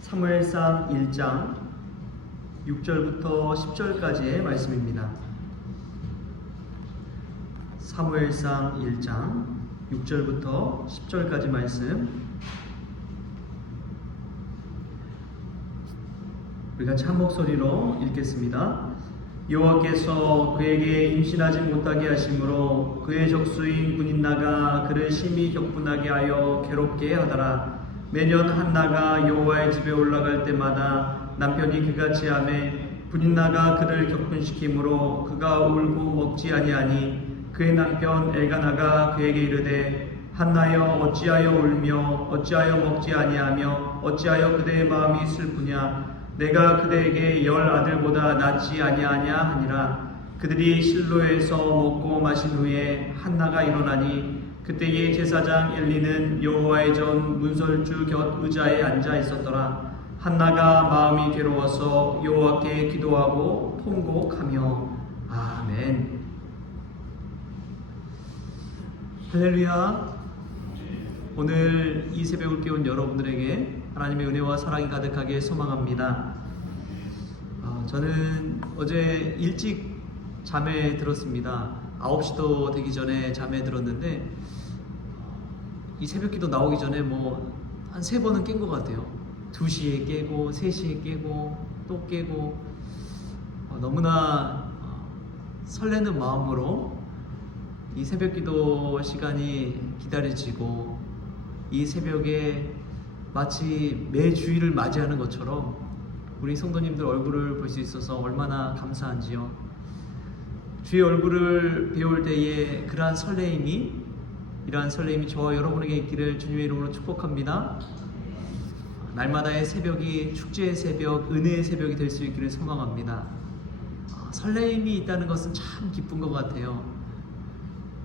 사무엘상 1장 6절부터 10절까지의 말씀입니다. 사무엘상 1장 6절부터 10절까지 말씀, 우리가 참 목소리로 읽겠습니다. 여호와께서 그에게 임신하지 못하게 하심으로 그의 적수인 분인나가 그를 심히 격분하게 하여 괴롭게 하더라. 매년 한나가 여호와의 집에 올라갈 때마다 남편이 그같이 하매 분인나가 그를 격분시키므로 그가 울고 먹지 아니하니 그의 남편 엘가나가 그에게 이르되 한나여 어찌하여 울며 어찌하여 먹지 아니하며 어찌하여 그대의 마음이 슬프냐. 내가 그대에게 10 아들보다 낫지 아니하냐 하니라. 그들이 실로에서 먹고 마신 후에 한나가 일어나니 그때의 제사장 엘리는 여호와의 전 문설주 곁 의자에 앉아 있었더라. 한나가 마음이 괴로워서 여호와께 기도하고 통곡하며 아멘. 할렐루야. 오늘 이 새벽을 깨운 여러분들에게 하나님의 은혜와 사랑이 가득하게 소망합니다. 저는 어제 일찍 잠에 들었습니다. 9시도 되기 전에 잠에 들었는데 이 새벽기도 나오기 전에 한 3번은 깬 것 같아요. 2시에 깨고 3시에 깨고 또 깨고 너무나 설레는 마음으로 이 새벽기도 시간이 기다려지고 이 새벽에 마치 매 주일을 맞이하는 것처럼 우리 성도님들 얼굴을 볼 수 있어서 얼마나 감사한지요. 주의 얼굴을 배울 때에 이러한 설레임이 저와 여러분에게 있기를 주님의 이름으로 축복합니다. 날마다의 새벽이 축제의 새벽, 은혜의 새벽이 될 수 있기를 소망합니다. 설레임이 있다는 것은 참 기쁜 것 같아요.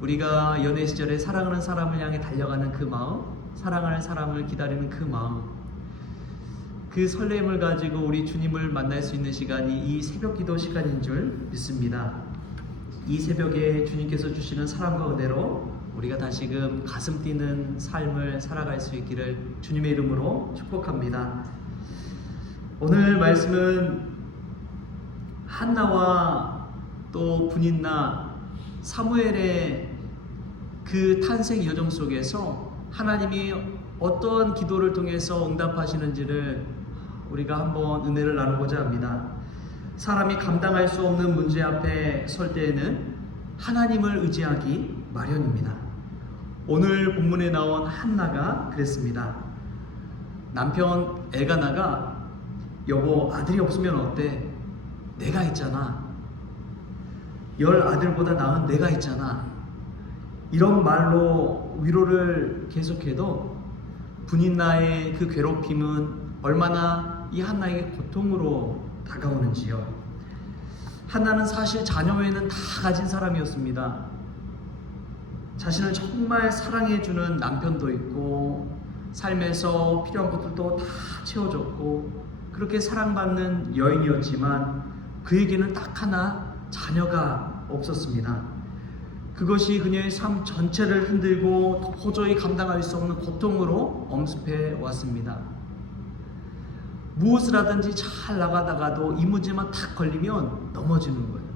우리가 연애 시절에 사랑하는 사람을 향해 달려가는 그 마음, 사랑할 사람을 기다리는 그 마음, 그 설렘을 가지고 우리 주님을 만날 수 있는 시간이 이 새벽기도 시간인 줄 믿습니다. 이 새벽에 주님께서 주시는 사랑과 은혜로 우리가 다시금 가슴 뛰는 삶을 살아갈 수 있기를 주님의 이름으로 축복합니다. 오늘 말씀은 한나와 또 분인나 사무엘의 그 탄생 여정 속에서 하나님이 어떠한 기도를 통해서 응답하시는지를 우리가 한번 은혜를 나누고자 합니다. 사람이 감당할 수 없는 문제 앞에 설 때에는 하나님을 의지하기 마련입니다. 오늘 본문에 나온 한나가 그랬습니다. 남편 엘가나가 여보 아들이 없으면 어때? 내가 있잖아. 10 아들보다 나은 내가 있잖아. 이런 말로 위로를 계속해도 분인나의 그 괴롭힘은 얼마나 이 한나에게 고통으로 다가오는지요. 한나는 사실 자녀 외에는 다 가진 사람이었습니다. 자신을 정말 사랑해주는 남편도 있고 삶에서 필요한 것들도 다 채워줬고 그렇게 사랑받는 여인이었지만 그에게는 딱 하나 자녀가 없었습니다. 그것이 그녀의 삶 전체를 흔들고 도저히 감당할 수 없는 고통으로 엄습해 왔습니다. 무엇을 하든지 잘 나가다가도 이 문제만 탁 걸리면 넘어지는 거예요.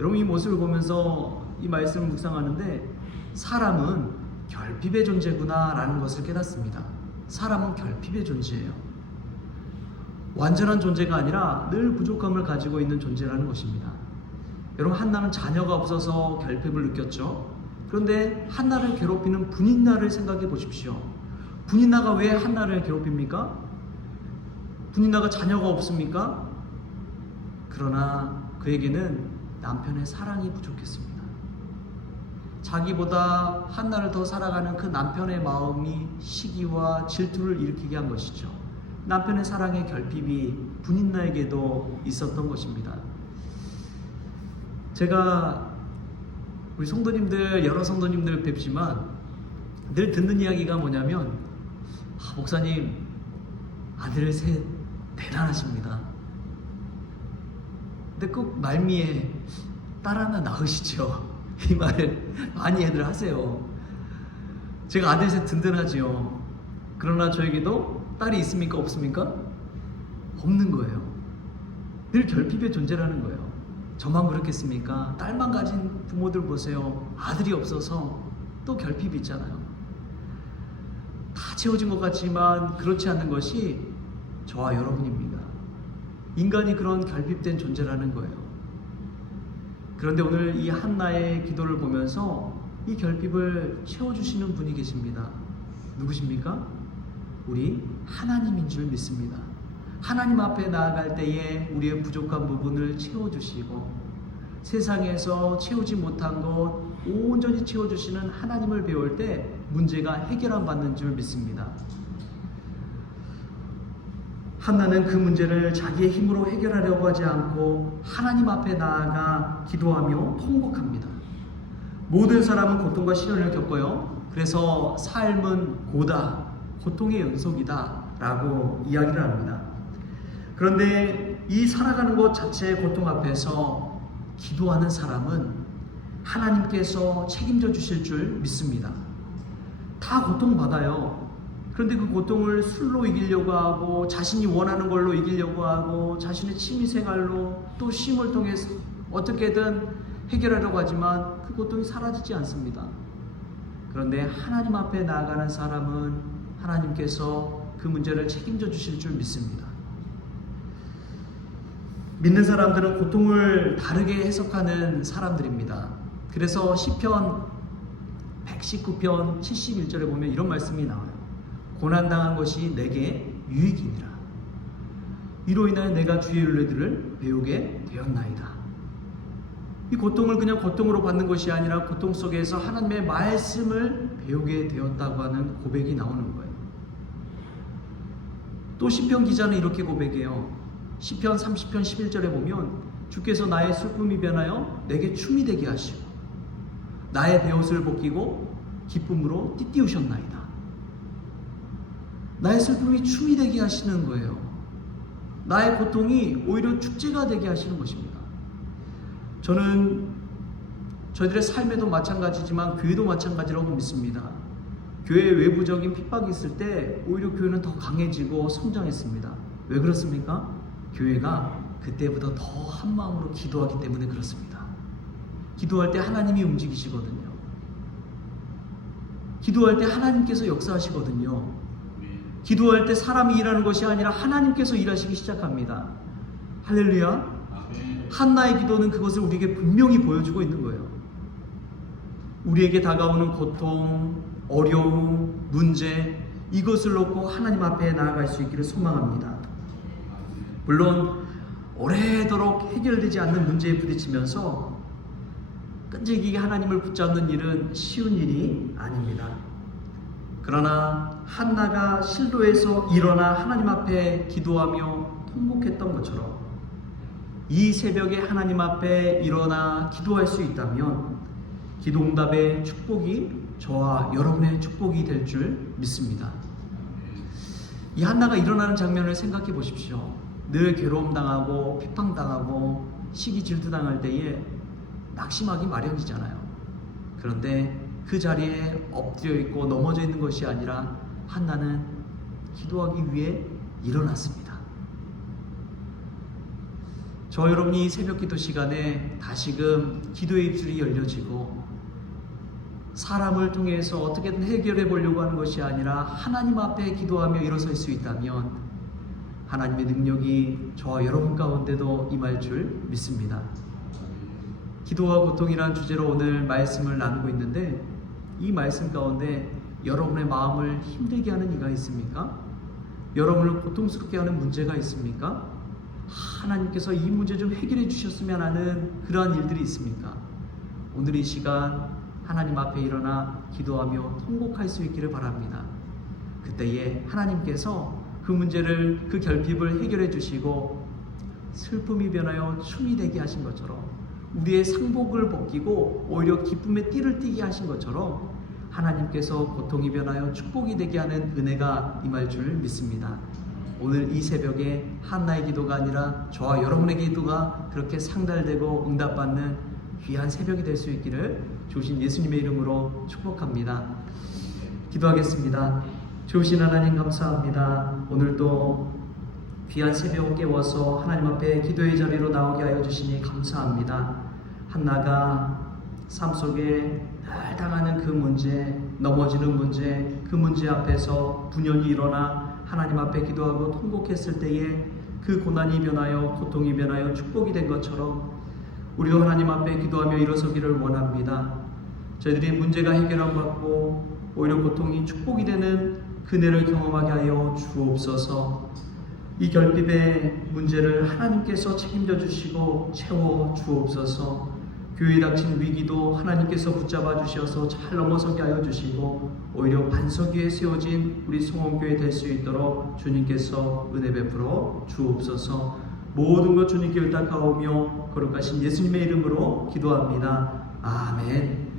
여러분 이 모습을 보면서 이 말씀을 묵상하는데 사람은 결핍의 존재구나 라는 것을 깨닫습니다. 사람은 결핍의 존재예요. 완전한 존재가 아니라 늘 부족함을 가지고 있는 존재라는 것입니다. 여러분 한나는 자녀가 없어서 결핍을 느꼈죠. 그런데 한나를 괴롭히는 분인나를 생각해 보십시오. 분인나가 왜 한나를 괴롭힙니까? 분인나가 자녀가 없습니까? 그러나 그에게는 남편의 사랑이 부족했습니다. 자기보다 한나를 더 사랑하는 그 남편의 마음이 시기와 질투를 일으키게 한 것이죠. 남편의 사랑의 결핍이 분인나에게도 있었던 것입니다. 제가 우리 성도님들 여러 성도님들 뵙지만 늘 듣는 이야기가 뭐냐면 목사님 아들 셋 대단하십니다. 근데 꼭 말미에 딸 하나 낳으시죠. 이 말 많이 애들 하세요. 제가 아들 셋 든든하지요. 그러나 저에게도 딸이 있습니까? 없습니까? 없는 거예요. 늘 결핍의 존재라는 거예요. 저만 그렇겠습니까? 딸만 가진 부모들 보세요. 아들이 없어서 또 결핍이 있잖아요. 다 채워진 것 같지만 그렇지 않는 것이 저와 여러분입니다. 인간이 그런 결핍된 존재라는 거예요. 그런데 오늘 이 한나의 기도를 보면서 이 결핍을 채워주시는 분이 계십니다. 누구십니까? 우리 하나님인 줄 믿습니다. 하나님 앞에 나아갈 때에 우리의 부족한 부분을 채워주시고 세상에서 채우지 못한 것 온전히 채워주시는 하나님을 배울 때 문제가 해결안 받는 줄 믿습니다. 한나는 그 문제를 자기의 힘으로 해결하려고 하지 않고 하나님 앞에 나아가 기도하며 통곡합니다. 모든 사람은 고통과 시련을 겪어요. 그래서 삶은 고다, 고통의 연속이다 라고 이야기를 합니다. 그런데 이 살아가는 것 자체의 고통 앞에서 기도하는 사람은 하나님께서 책임져 주실 줄 믿습니다. 다 고통받아요. 그런데 그 고통을 술로 이기려고 하고 자신이 원하는 걸로 이기려고 하고 자신의 취미생활로 또 쉼을 통해서 어떻게든 해결하려고 하지만 그 고통이 사라지지 않습니다. 그런데 하나님 앞에 나아가는 사람은 하나님께서 그 문제를 책임져 주실 줄 믿습니다. 믿는 사람들은 고통을 다르게 해석하는 사람들입니다. 그래서 시편 119편 71절에 보면 이런 말씀이 나와요. 고난당한 것이 내게 유익이니라. 이로 인하여 내가 주의 윤례들을 배우게 되었나이다. 이 고통을 그냥 고통으로 받는 것이 아니라 고통 속에서 하나님의 말씀을 배우게 되었다고 하는 고백이 나오는 거예요. 또 시편 기자는 이렇게 고백해요. 시편 30편 11절에 보면 주께서 나의 슬픔이 변하여 내게 춤이 되게 하시고 나의 베옷을 벗기고 기쁨으로 띠띠우셨나이다. 나의 슬픔이 춤이 되게 하시는 거예요. 나의 고통이 오히려 축제가 되게 하시는 것입니다. 저는 저희들의 삶에도 마찬가지지만 교회도 마찬가지라고 믿습니다. 교회에 외부적인 핍박이 있을 때 오히려 교회는 더 강해지고 성장했습니다. 왜 그렇습니까? 교회가 그때보다 더 한마음으로 기도하기 때문에 그렇습니다. 기도할 때 하나님이 움직이시거든요. 기도할 때 하나님께서 역사하시거든요. 기도할 때 사람이 일하는 것이 아니라 하나님께서 일하시기 시작합니다. 할렐루야. 한나의 기도는 그것을 우리에게 분명히 보여주고 있는 거예요. 우리에게 다가오는 고통, 어려움, 문제 이것을 놓고 하나님 앞에 나아갈 수 있기를 소망합니다. 물론 오래도록 해결되지 않는 문제에 부딪히면서 끈질기게 하나님을 붙잡는 일은 쉬운 일이 아닙니다. 그러나 한나가 실로에서 일어나 하나님 앞에 기도하며 통곡했던 것처럼 이 새벽에 하나님 앞에 일어나 기도할 수 있다면 기도응답의 축복이 저와 여러분의 축복이 될 줄 믿습니다. 이 한나가 일어나는 장면을 생각해 보십시오. 늘 괴로움당하고 핍박당하고 시기 질투당할 때에 낙심하기 마련이잖아요. 그런데 그 자리에 엎드려 있고 넘어져 있는 것이 아니라 한나는 기도하기 위해 일어났습니다. 저 여러분이 새벽 기도 시간에 다시금 기도의 입술이 열려지고 사람을 통해서 어떻게든 해결해 보려고 하는 것이 아니라 하나님 앞에 기도하며 일어설 수 있다면 하나님의 능력이 저와 여러분 가운데도 임할 줄 믿습니다. 기도와 고통이라는 주제로 오늘 말씀을 나누고 있는데 이 말씀 가운데 여러분의 마음을 힘들게 하는 이가 있습니까? 여러분을 고통스럽게 하는 문제가 있습니까? 하나님께서 이 문제 좀 해결해 주셨으면 하는 그러한 일들이 있습니까? 오늘 이 시간 하나님 앞에 일어나 기도하며 통곡할 수 있기를 바랍니다. 그때에 하나님께서 그 문제를, 그 결핍을 해결해 주시고 슬픔이 변하여 춤이 되게 하신 것처럼 우리의 상복을 벗기고 오히려 기쁨의 띠를 띠게 하신 것처럼 하나님께서 고통이 변하여 축복이 되게 하는 은혜가 임할 줄 믿습니다. 오늘 이 새벽에 한나의 기도가 아니라 저와 여러분의 기도가 그렇게 상달되고 응답받는 귀한 새벽이 될 수 있기를 주신 예수님의 이름으로 축복합니다. 기도하겠습니다. 좋으신 하나님 감사합니다. 오늘도 귀한 새벽 깨워서 하나님 앞에 기도의 자리로 나오게 하여 주시니 감사합니다. 한나가 삶 속에 늘 당하는 그 문제, 넘어지는 문제, 그 문제 앞에서 분연히 일어나 하나님 앞에 기도하고 통곡했을 때에 그 고난이 변하여 고통이 변하여 축복이 된 것처럼 우리도 하나님 앞에 기도하며 일어서기를 원합니다. 저희들이 문제가 해결함 받고 오히려 고통이 축복이 되는 그네를 경험하게 하여 주옵소서. 이 결핍의 문제를 하나님께서 책임져 주시고 채워 주옵소서. 교회에 닥친 위기도 하나님께서 붙잡아 주셔서 잘 넘어서게 하여 주시고 오히려 반석 위에 세워진 우리 송원교회 될 수 있도록 주님께서 은혜 베풀어 주옵소서. 모든 것 주님께 의탁하오며 거룩하신 예수님의 이름으로 기도합니다. 아멘.